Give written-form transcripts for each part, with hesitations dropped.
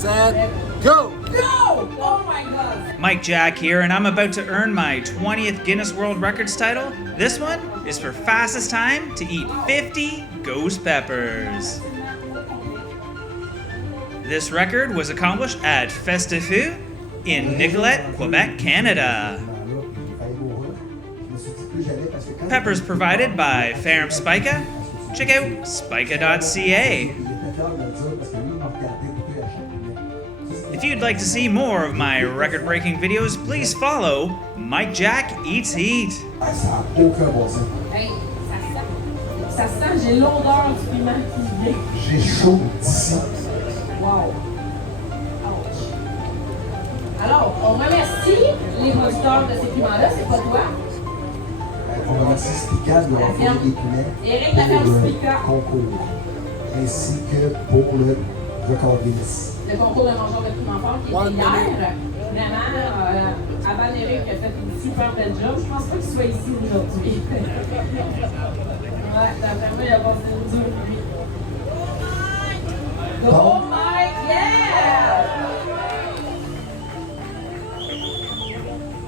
set, go! Go! Oh my God! Mike Jack here, and I'm about to earn my 20th Guinness World Records title. This one is for fastest time to eat 50 ghost peppers. This record was accomplished at Festifu in Nicollet, Quebec, Canada. Peppers provided by Ferrum Spica. Check out spica.ca. If you'd like to see more of my record-breaking videos, please follow Mike Jack Eats Heat. Hey, ça sent, j'ai l'odeur du piment qui vient. J'ai chaud d'ici. Wow. Ouch. Alors, on remercie les producteurs de ces piments-là, c'est pas toi. On remercie Spica de leur envoyer des poulets Éric Laferme pour le Spica. concours, ainsi que pour le record Guinness. Le concours de mangeurs de piment fort qui était hier. Vraiment, Aban Éric a fait une super belle job. Je pense pas qu'il soit ici aujourd'hui. Ouais, d'après moi, il a passé une dure nuit. Oh Mike, yeah!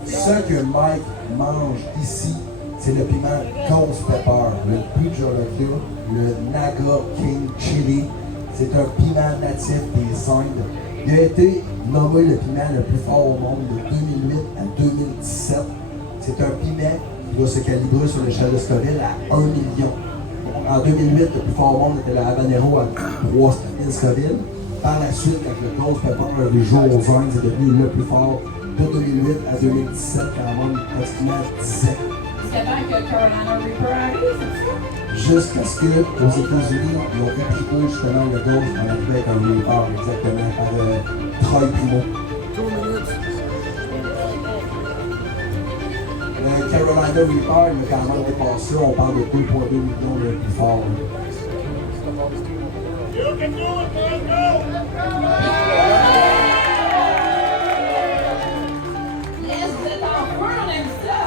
Ce que Mike mange ici, c'est le piment Ghost Pepper, le Bujolokia, le Naga King Chili. C'est un piment natif des Indes. Il a été nommé le piment le plus fort au monde de 2008 à 2017. C'est un piment qui va se calibrer sur l'échelle de Scoville à 1 million. En 2008, le plus fort au monde était le habanero à 3 000 Scoville. Par la suite, avec le Ghost Pepper avait joué aux Indes, c'est devenu le plus fort de 2008 à 2017, quand même pratiquement 10 ans. Jusqu'à temps que Carolina Reaper arrive, c'est ça? Jusqu'à ce qu'aux États-Unis, ils ont répliqué justement le Ghost en arrivant avec un Reaper, exactement, par Troy Primo. 2 minutes. Le Carolina Reaper, il a quand même dépassé, on parle de 2,2 millions de plus fort. Yes, vous êtes en feu, on aime ça!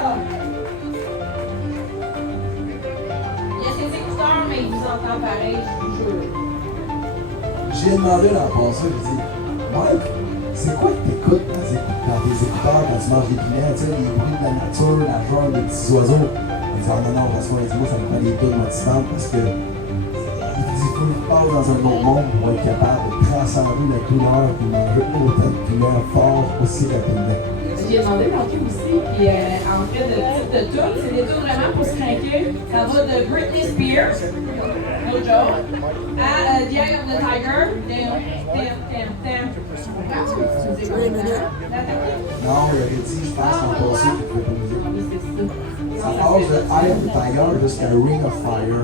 Il y a ses écouteurs, mais il vous entend pareil, je vous jure. J'ai demandé l'an passé, j'ai dit, Mike, c'est quoi que t'écoutes dans tes écouteurs quand tu manges des piments, tu sais, les bruits de la nature, la joie des petits oiseaux? Il dit, ah non, non, François, moi, ça me prend des tunes motivantes parce que il faut que passe dans un autre monde pour être capable de transcender la douleur et manger autant de piments forts aussi rapidement. J'ai demandé tantôt aussi, puis en fait, de type de tunes, c'est des tunes vraiment pour se craquer. Ça va de Britney Spears, no joke, à The Eye of the Tiger, damn. Non, il avait dit, je pense, l'an passé qu'il pouvait pas nous dire. Ça passe de Eye of the Tiger jusqu'à Ring of Fire.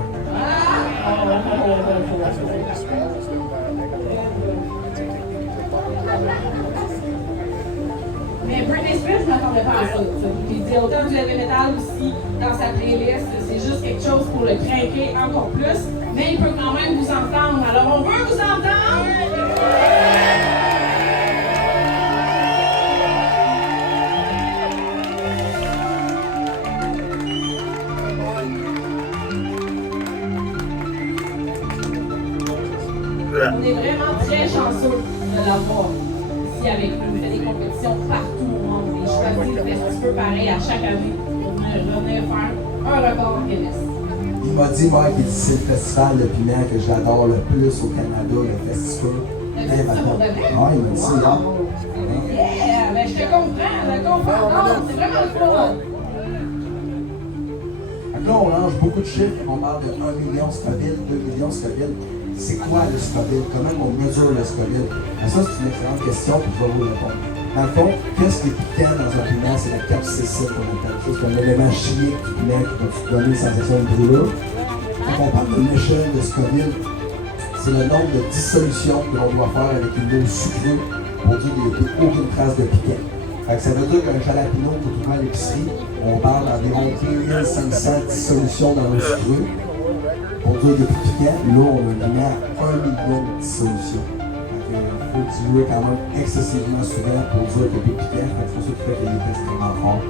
Mais Britney Spears, je ne m'attendais pas à ça. Puis il dit autant du heavy metal aussi dans sa playlist. C'est juste quelque chose pour le craquer encore plus. Mais il peut quand même vous entendre. Alors on veut vous entendre! On est vraiment très chanceux de l'avoir ici avec nous. Il fait des compétitions partout au monde. Il choisit le festival pareil à chaque année pour venir faire un record Guinness. Il m'a dit, Mike, c'est le festival de piment que j'adore le plus au Canada, le festival. C'est ça pour de vrai? Ah, il m'a dit, là. Yeah, ben je te comprends, c'est vraiment le fun. Donc là, on lance beaucoup de chiffres. On parle de 1 million Scoville, 2 millions Scoville. C'est quoi le Scoville? Comment on mesure le Scoville? Ça, c'est une excellente question, puis je vais vous répondre. Dans le fond, qu'est-ce qui est piquant dans un piment? C'est la capsicite qu'on appelle. C'est un élément chimique du piment qui va te donner une sensation de brûlure. Quand on parle de l'échelle de Scoville, c'est le nombre de dissolutions que l'on doit faire avec une eau sucrée pour dire qu'il n'y a aucune trace de piquant. Fait que ça veut dire qu'un jalapeno que tu trouves à l'épicerie, on parle d'environ 2500 dissolutions dans l'eau sucrée. Pour dire qu'il y a plus piquant, là, on a mis à 1 million de dissolutions. Il faut diluer quand même excessivement souvent pour dire qu'il y a plus piquant. C'est pour ça qu'il fait qu'il est extrêmement fort.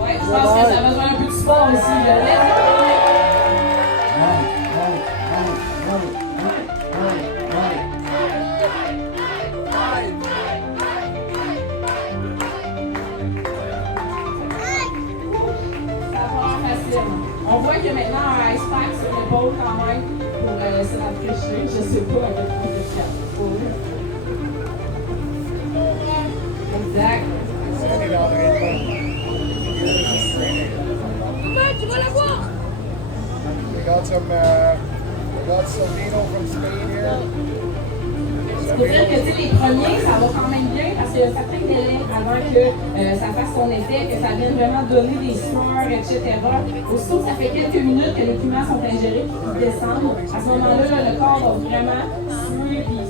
Ouais, je pense que ça a besoin un peu de sport ici. qu'il y a maintenant un ice pack sur l'épaule quand même pour se rafraîchir. Je sais pas à quel point c'est fier. Exact. Tu vas la voir! We got some vino from Spain here. Je peux dire que tu sais, les premiers, ça va quand même bien parce qu'il y a un certain délai avant que ça fasse son effet, que ça vienne vraiment donner des sueurs, etc. Aussitôt que ça fait quelques minutes que les piments sont ingérés et qu'ils descendent, à ce moment-là, le corps va vraiment suer et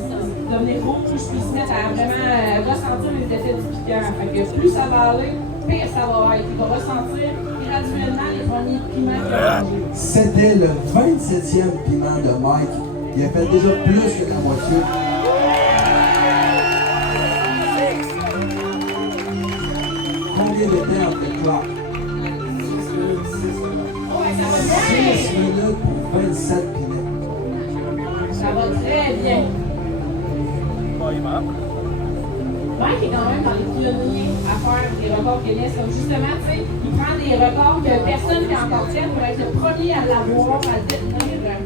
devenir rouge, puis se mettre à vraiment ressentir les effets du piquant. Fait que plus ça va aller, pire ça va être. Il va ressentir graduellement les premiers piments qu'il a mangés. C'était le 27e piment de Mike. Il a fait déjà plus que la moitié. Combien de temps après le clock? Ouais, ça va 6 bien! minutes pour 27 piments. Ça va très bien. Mike est quand même dans les pionniers à faire des records Guinness. Comme justement, tu sais, il prend des records que personne n'a encore fait pour être le premier à l'avoir, à le détenir.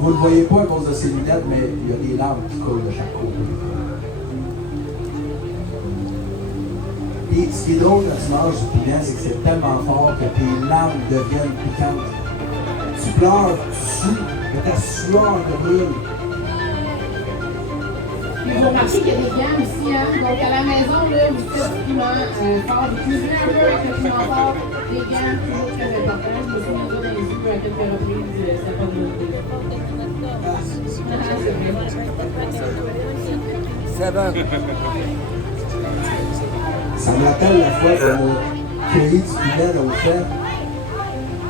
Vous ne le voyez pas à cause de ses lunettes, mais il y a des larmes qui coulent de chaque côté. Et ce qui est drôle quand tu manges du piment, c'est que c'est tellement fort que tes larmes deviennent piquantes. Tu pleures, tu sues, mais ta sueur te brûle. Puis vous remarquez qu'il y a des gammes ici, hein? Donc à la maison, là, vous faites du piment fort, vous cuisinez un peu avec le piment fort, des gammes, toujours très important. Je me souviens de dans les yeux à quelques reprises, c'est pas de l'autre. C'est bon. Ça me rappelle la fois qu'on a cueilli du piment au chef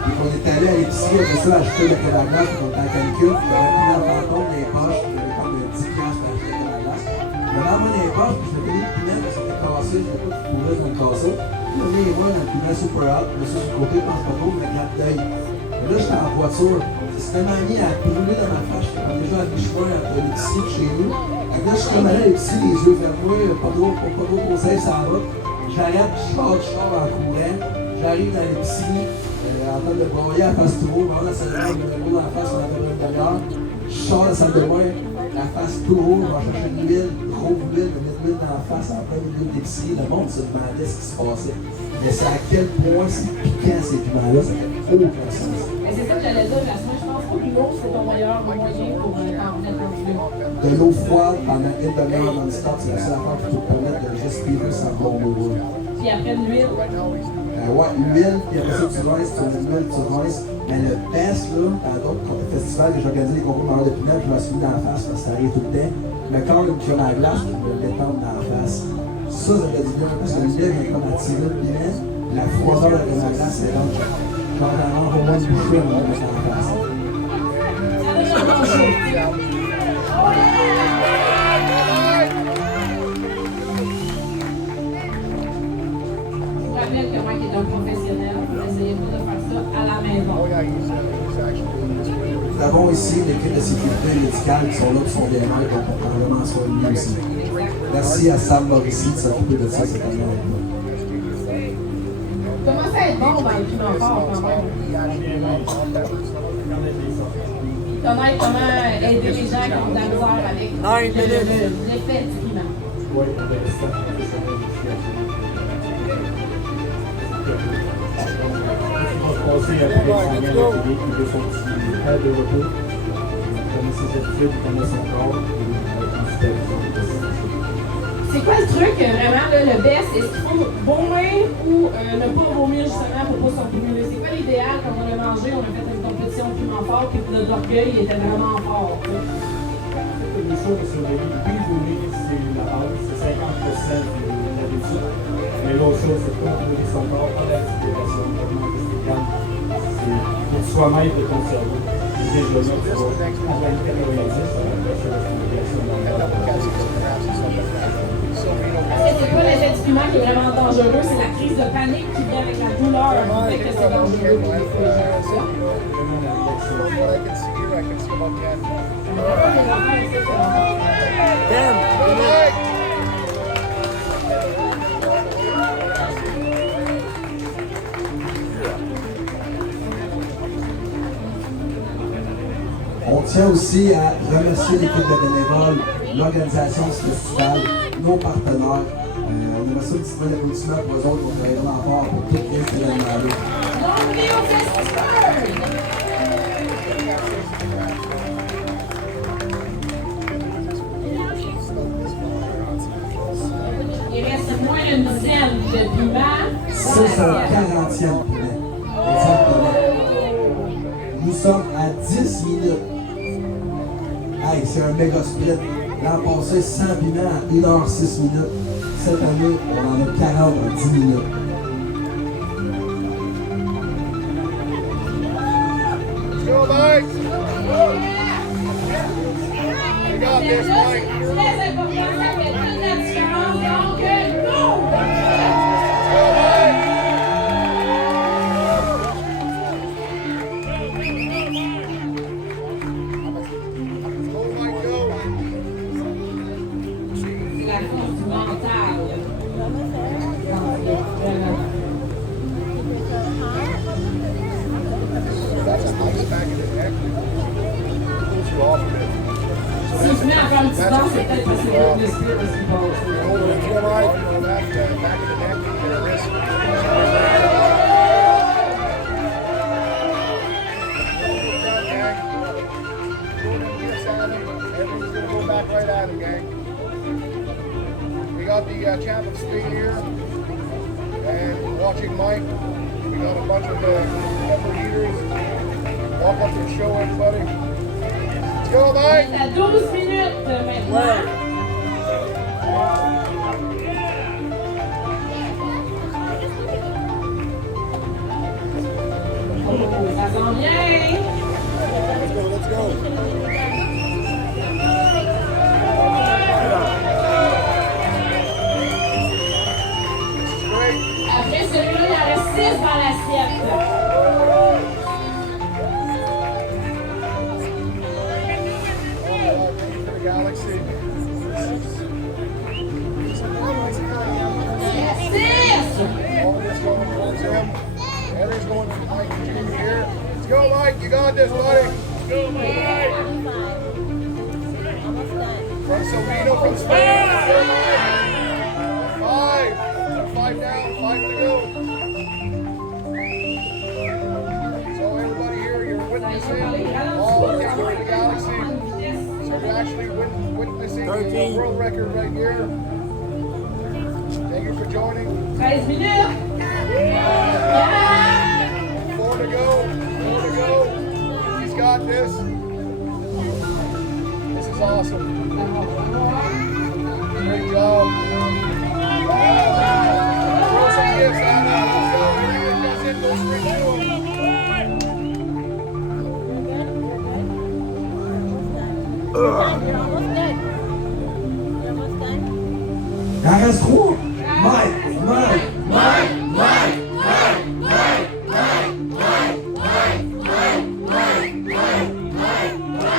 et qu'on est allé à l'épicerie après ça acheter le calabasse qu'on était en canicule, puis il y avait un piment fantôme dans les poches, puis il y avait comme 10$ pour acheter le calabasse. Il m'a emmené dans les poches, puis je me payé le piment, parce que c'était cassé, je n'avais pas de pourrir dans le casseau. Puis on est moi dans le piment super hot, puis ça sur le côté, je pense pas trop, mais gratte d'œil. Mais là, j'étais en voiture, c'est tellement mis à brûler dans ma face, j'étais déjà à mi-chemin entre l'épicerie et chez nous. Fait que là, je suis comme allé à l'épicerie, les yeux fermés, pas trop conseils, ça va. J'arrête, je sors en courant, j'arrive dans l'épicerie, en train de broyer à la face tout haut, vraiment, ça me met le mot dans la face, on a fait une demi-heure. Je sors de la salle de bain, la face tout haut, je vais chercher de l'huile, gros huile, je mettre l'huile dans la face en plein milieu de l'épicerie. Le monde se demandait ce qui se passait. Mais c'est à quel point c'est piquant ces piments-là, ça fait aucun sens. C'est ça que j'allais dire, Jasmin, je pense que l'eau, c'est ton meilleur moyen pour t'en remettre en flux. De l'eau froide pendant une demi-heure dans le stop, c'est la seule affaire qui peut te permettre de respirer sans tomber. Puis après de l'huile. Ouais, l'huile, puis après ça, tu rinces, tu mets l'huile, tu rinces. Mais le best, là, à d'autres festivals que j'organisais les concours de de piment, je me suis mis dans la face parce que ça arrive tout le temps. Mais quand une crème à glace, je me détendre dans la face. Ça fait du bien parce que l'huile vient comme attirer le piment. La froideur de la crème à glace, c'est donc genre vraiment au moins du boucher, on va mettre dans la face. Je rappelle que Mike est un professionnel. Essayez pas de faire ça à la maison. Nous avons ici l'équipe de sécurité médicale qui sont là pour son bien-être, donc on prend vraiment soin de lui aussi. Merci à Sam Maurici de s'occuper de ça cette année avec nous. Comment ça être bon dans le piment fort quand même? Connaître comment aider les gens qui ont de la misère avec l'effet du piment. Oui, on a des staff professionnels ici à ce qui va se passer après qu'on vient de payer, il veut son petit pad de repos. Il connaît ses habitudes, il connaît son corps, et avec une supervision de C'est quoi le truc vraiment là, le best? Est-ce qu'il faut vomir ou ne pas vomir justement pour pas s'accumuler? C'est quoi l'idéal quand on a mangé, on a fait une compétition de piment fort puis que notre orgueil était vraiment fort? Les choses à surveiller, oui, vomir, c'est la base, c'est 50% de l'habitude. Mais l'autre chose, c'est pas contrôler son corps par la respiration, vraiment rester calme. C'est pour soi-même de ton cerveau. Et déjà là, tu vas analyser le réalisme, ça va empêcher la stimulation dans le C'est pas l'effet du piment qui est vraiment dangereux, c'est la crise de panique qui vient avec la douleur qui fait que c'est dangereux pour les gens comme ça. On tient aussi à remercier l'équipe de bénévoles, l'organisation de ce festival, nos partenaires. On aimerait ça un petit peu d'applaudissement pour eux autres pour travailler vraiment fort pour tout cet événement-là. Bienvenue au festival! Il reste moins d'une dizaine de piments. C'est son 40e poulet. Exactement. Nous sommes à 10 minutes. Hey, c'est un méga split. L'an passé, 100 piments à 1h06 minutes. Cette année, on en a 40 en 10 minutes. Go, Mike! You got this, Mike. C'est très important, ça fait toute la différence. Donc, go! Go, Mike! Go, Mike, go! C'est la force du mental. That's a nice back in the neck. Pulls you off a bit. Si je mets à faire une petite danse, c'est peut-être parce que le spirit aussi passe. Hold it to your life, you know that back in the neck, your wrist. Everything's gonna go back right at it, gang. We got the champ of Spain here, and watching Mike. We got a bunch of pepper eaters. Walk up and show everybody. Let's go, Mike! À 12 minutes maintenant. Oh, ça sent bien. Let's go, let's go. Great. Après celui-là, il en reste 6 dans l'assiette. Ready for the galaxy. 6! All this going towards him. Heather's going for Mike Jr. here. Let's go, Mike. You got this, buddy. From Silvino from Spain. 5 down, 5 to go. So everybody here, you're witnessing all the kids going to the galaxy. So you're actually witnessing the world record right here. Thank you for joining. 13 minutes. 4 to go. 4 to go. He's got this. This is awesome. Great job. Throw some gifts out there. Let's go. Everything that's in goes straight to him. You're almost done. You're almost done. Il en reste 3. Mike, Mike, Mike, Mike, Mike, Mike, Mike, Mike, Mike, Mike, Mike, Mike,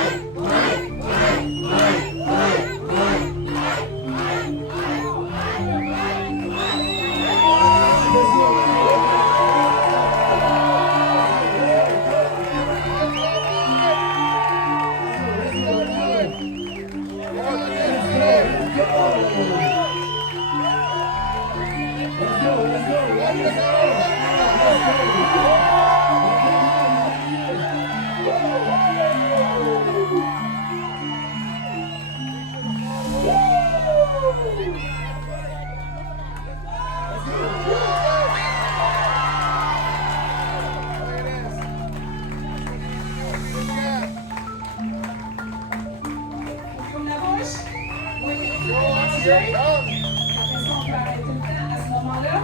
Mike, Mike, Mike, Mike, Ouvre la bouche. Oui. Go, Oscar. Done. Après ça, on peut arrêter le temps à ce moment-là.